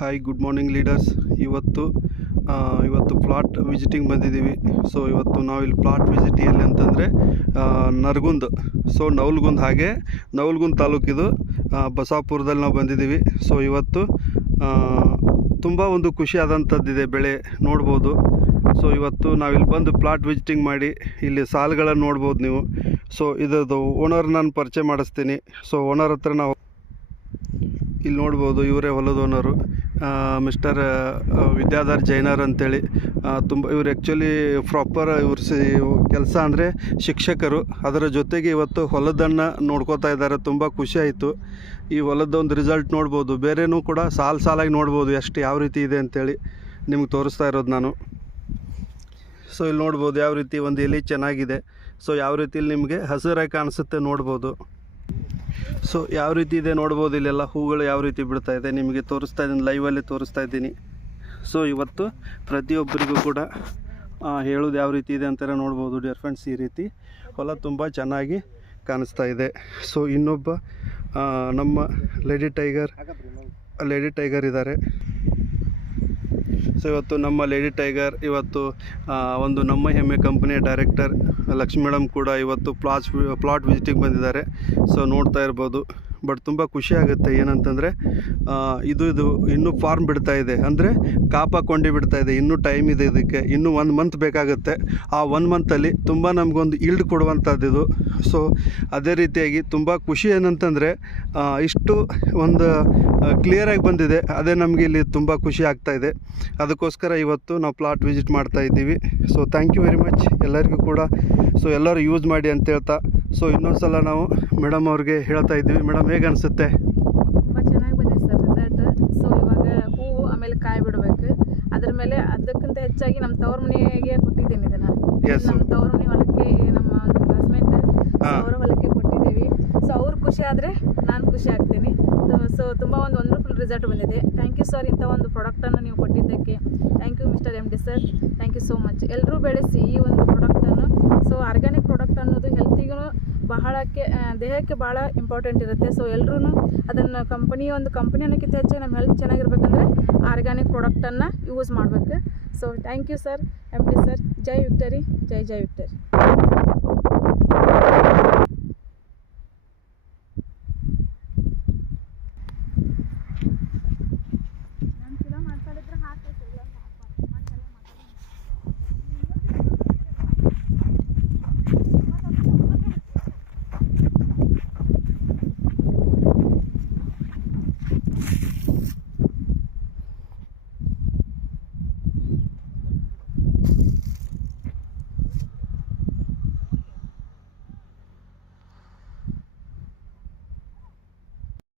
Hi good morning leaders. ಇವತ್ತು plot visiting ಬಂದಿದ್ದೀವಿ. So ಇವತ್ತು ನಾವು ಇಲ್ಲಿ ಪ್ಲಾಟ್ ವಿಸಿಟ್ ಎಲ್ಲಿ ಅಂತಂದರೆ ನರಗುಂದ್. ಸೊ ನವಲ್ಗುಂದ್ ತಾಲೂಕಿದು ಬಸಾಪುರದಲ್ಲಿ ನಾವು ಬಂದಿದ್ದೀವಿ. ಸೊ ಇವತ್ತು ತುಂಬ ಒಂದು ಖುಷಿ ಆದಂಥದ್ದಿದೆ, ಬೆಳೆ ನೋಡ್ಬೋದು. ಸೊ ಇವತ್ತು ನಾವಿಲ್ಲಿ ಬಂದು ಪ್ಲಾಟ್ ವಿಸಿಟಿಂಗ್ ಮಾಡಿ ಇಲ್ಲಿ ಸಾಲುಗಳನ್ನು ನೋಡ್ಬೋದು ನೀವು. ಸೊ ಇದರದ್ದು ಓನರ್ ನಾನು ಪರಿಚಯ ಮಾಡಿಸ್ತೀನಿ. ಸೊ ಓನರ್ ಹತ್ರ ನಾವು ಇಲ್ಲಿ ನೋಡ್ಬೋದು, ಇವರೇ ಹೊಲದ ಓನರು, ಮಿಸ್ಟರ್ ವಿದ್ಯಾಧರ್ ಜೈನರ್ ಅಂತೇಳಿ. ಇವರು ಆ್ಯಕ್ಚುಲಿ ಪ್ರಾಪರ್ ಕೆಲಸ ಅಂದರೆ ಶಿಕ್ಷಕರು. ಅದರ ಜೊತೆಗೆ ಇವತ್ತು ಹೊಲದನ್ನು ನೋಡ್ಕೋತಾ ಇದ್ದಾರೆ. ತುಂಬ ಖುಷಿ ಆಯಿತು. ಈ ಹೊಲದೊಂದು ರಿಸಲ್ಟ್ ನೋಡ್ಬೋದು. ಬೇರೆನೂ ಕೂಡ ಸಾಲಾಗಿ ನೋಡ್ಬೋದು ಎಷ್ಟು ಯಾವ ರೀತಿ ಇದೆ ಅಂತೇಳಿ ನಿಮ್ಗೆ ತೋರಿಸ್ತಾ ಇರೋದು ನಾನು. ಸೊ ಇಲ್ಲಿ ನೋಡ್ಬೋದು ಯಾವ ರೀತಿ ಒಂದು ಎಲೆ ಚೆನ್ನಾಗಿದೆ. ಸೊ ಯಾವ ರೀತಿಯಲ್ಲಿ ನಿಮಗೆ ಹಸಿರಾಗಿ ಕಾಣಿಸುತ್ತೆ ನೋಡ್ಬೋದು. ಸೊ ಯಾವ ರೀತಿ ಇದೆ ನೋಡ್ಬೋದು. ಇಲ್ಲೆಲ್ಲ ಹೂಗಳು ಯಾವ ರೀತಿ ಬಿಡ್ತಾ ಇದೆ ನಿಮಗೆ ತೋರಿಸ್ತಾ ಇದ್ದೀನಿ, ಲೈವಲ್ಲಿ ತೋರಿಸ್ತಾ ಇದ್ದೀನಿ. ಸೊ ಇವತ್ತು ಪ್ರತಿಯೊಬ್ಬರಿಗೂ ಕೂಡ ಹೇಳೋದು ಯಾವ ರೀತಿ ಇದೆ ಅಂತಾರೆ ನೋಡ್ಬೋದು. ಡಿಯರ್ ಫ್ರೆಂಡ್ಸ್, ಈ ರೀತಿ ಹೊಲ ತುಂಬ ಚೆನ್ನಾಗಿ ಕಾಣಿಸ್ತಾ ಇದೆ. ಸೊ ಇನ್ನೊಬ್ಬ ನಮ್ಮ ಲೇಡಿ ಟೈಗರ್ ಇದ್ದಾರೆ. ಸೊ ಇವತ್ತು ನಮ್ಮ ಲೇಡಿ ಟೈಗರ್ ಒಂದು ನಮ್ಮ ಹೆಮ್ಮೆ ಕಂಪನಿಯ ಡೈರೆಕ್ಟರ್ ಲಕ್ಷ್ಮಿ ಮೇಡಮ್ ಕೂಡ ಇವತ್ತು ಪ್ಲಾಟ್ ವಿಸಿಟಿಂಗ್ ಬಂದಿದ್ದಾರೆ. ಸೊ ನೋಡ್ತಾ ಇರ್ಬೋದು. ಬಟ್ ತುಂಬ ಖುಷಿ ಆಗುತ್ತೆ. ಏನಂತಂದರೆ ಇದು ಇನ್ನೂ ಫಾರ್ಮ್ ಬಿಡ್ತಾ ಇದೆ, ಅಂದರೆ ಕಾಪಾಕೊಂಡು ಬಿಡ್ತಾ ಇದೆ. ಇನ್ನೂ ಟೈಮ್ ಇದೆ, ಇದಕ್ಕೆ ಇನ್ನೂ 1 ಮಂತ್ ಬೇಕಾಗುತ್ತೆ. ಆ 1 ಮಂತಲ್ಲಿ ತುಂಬ ನಮಗೊಂದು ಈಲ್ಡ್ ಕೊಡುವಂಥದ್ದು ಇದು. ಸೊ ಅದೇ ರೀತಿಯಾಗಿ ತುಂಬ ಖುಷಿ ಏನಂತಂದರೆ ಇಷ್ಟು ಒಂದು ಕ್ಲಿಯರಾಗಿ ಬಂದಿದೆ. ಅದೇ ನಮಗೆ ಇಲ್ಲಿ ತುಂಬ ಖುಷಿ ಆಗ್ತಾಯಿದೆ. ಅದಕ್ಕೋಸ್ಕರ ಇವತ್ತು ನಾವು ಪ್ಲಾಟ್ ವಿಸಿಟ್ ಮಾಡ್ತಾ ಇದ್ದೀವಿ. So thank you very much ಎಲ್ಲರಿಗೂ ಕೂಡ. ಸೊ ಎಲ್ಲರೂ ಯೂಸ್ ಮಾಡಿ ಅಂತ ಹೇಳ್ತಾ, ಸೊ ಇನ್ನೊಂದು ಸಲ ನಾವು ಮೇಡಮ್ ಅವ್ರಿಗೆ ಹೇಳ್ತಾ ಇದ್ದೀವಿ. ಮೇಡಮ್, ಹೇಗೆ ಅನಿಸುತ್ತೆ? ತುಂಬ ಚೆನ್ನಾಗಿ ಬಂದಿದೆ ಸರ್ ರಿಸಲ್ಟ್. ಸೊ ಇವಾಗ ಹೂವು ಆಮೇಲೆ ಕಾಯಿ ಬಿಡಬೇಕು. ಅದ್ರ ಮೇಲೆ ಅದಕ್ಕಿಂತ ಹೆಚ್ಚಾಗಿ ನಮ್ಮ ತವ್ರ ಮನೆಗೆ ಕೊಟ್ಟಿದ್ದೀನಿ ಇದನ್ನು. ನಮ್ಮ ತವ್ರ ಮನೆ ಹೊಲಕ್ಕೆ, ನಮ್ಮ ಒಂದು ಕ್ಲಾಸ್ಮೇಟ್ ಅವರ ಹೊಲಕ್ಕೆ ಕೊಟ್ಟಿದ್ದೀವಿ. ಸೊ ಅವ್ರು ಖುಷಿ ಆದರೆ ನಾನು ಖುಷಿ ಆಗ್ತೀನಿ. ಸೊ ತುಂಬ ಒಂದು ವಂಡರ್ಫುಲ್ ರಿಸಲ್ಟ್ ಬಂದಿದೆ. ಥ್ಯಾಂಕ್ ಯು ಸರ್, ಇಂಥ ಒಂದು ಪ್ರಾಡಕ್ಟನ್ನು ನೀವು ಕೊಟ್ಟಿದ್ದಕ್ಕೆ. Thank you mister MD sir, thank you so much. ಎಲ್ಲರೂ ಬೆಳೆಸಿ ಈ ಒಂದು ಪ್ರಾಡಕ್ಟನ್ನು. ಸೊ ಆರ್ಗ್ಯಾನಿಕ್ ಪ್ರಾಡಕ್ಟ್ ಅನ್ನೋದು ಹೆಲ್ತಿಗೂ ದೇಹಕ್ಕೆ ಭಾಳ ಇಂಪಾರ್ಟೆಂಟ್ ಇರುತ್ತೆ. ಸೊ ಎಲ್ಲರೂ ಅದನ್ನು ಕಂಪನಿ ಅನ್ನೋಕ್ಕಿಂತ ಹೆಚ್ಚಾಗಿ ನಮ್ಮ ಹೆಲ್ತ್ ಚೆನ್ನಾಗಿರ್ಬೇಕಂದ್ರೆ ಆರ್ಗ್ಯಾನಿಕ್ ಪ್ರಾಡಕ್ಟನ್ನು ಯೂಸ್ ಮಾಡಬೇಕು. So thank you sir MD sir. ಜೈ ವಿಕ್ಟರಿ, ಜೈ ವಿಕ್ಟರಿ.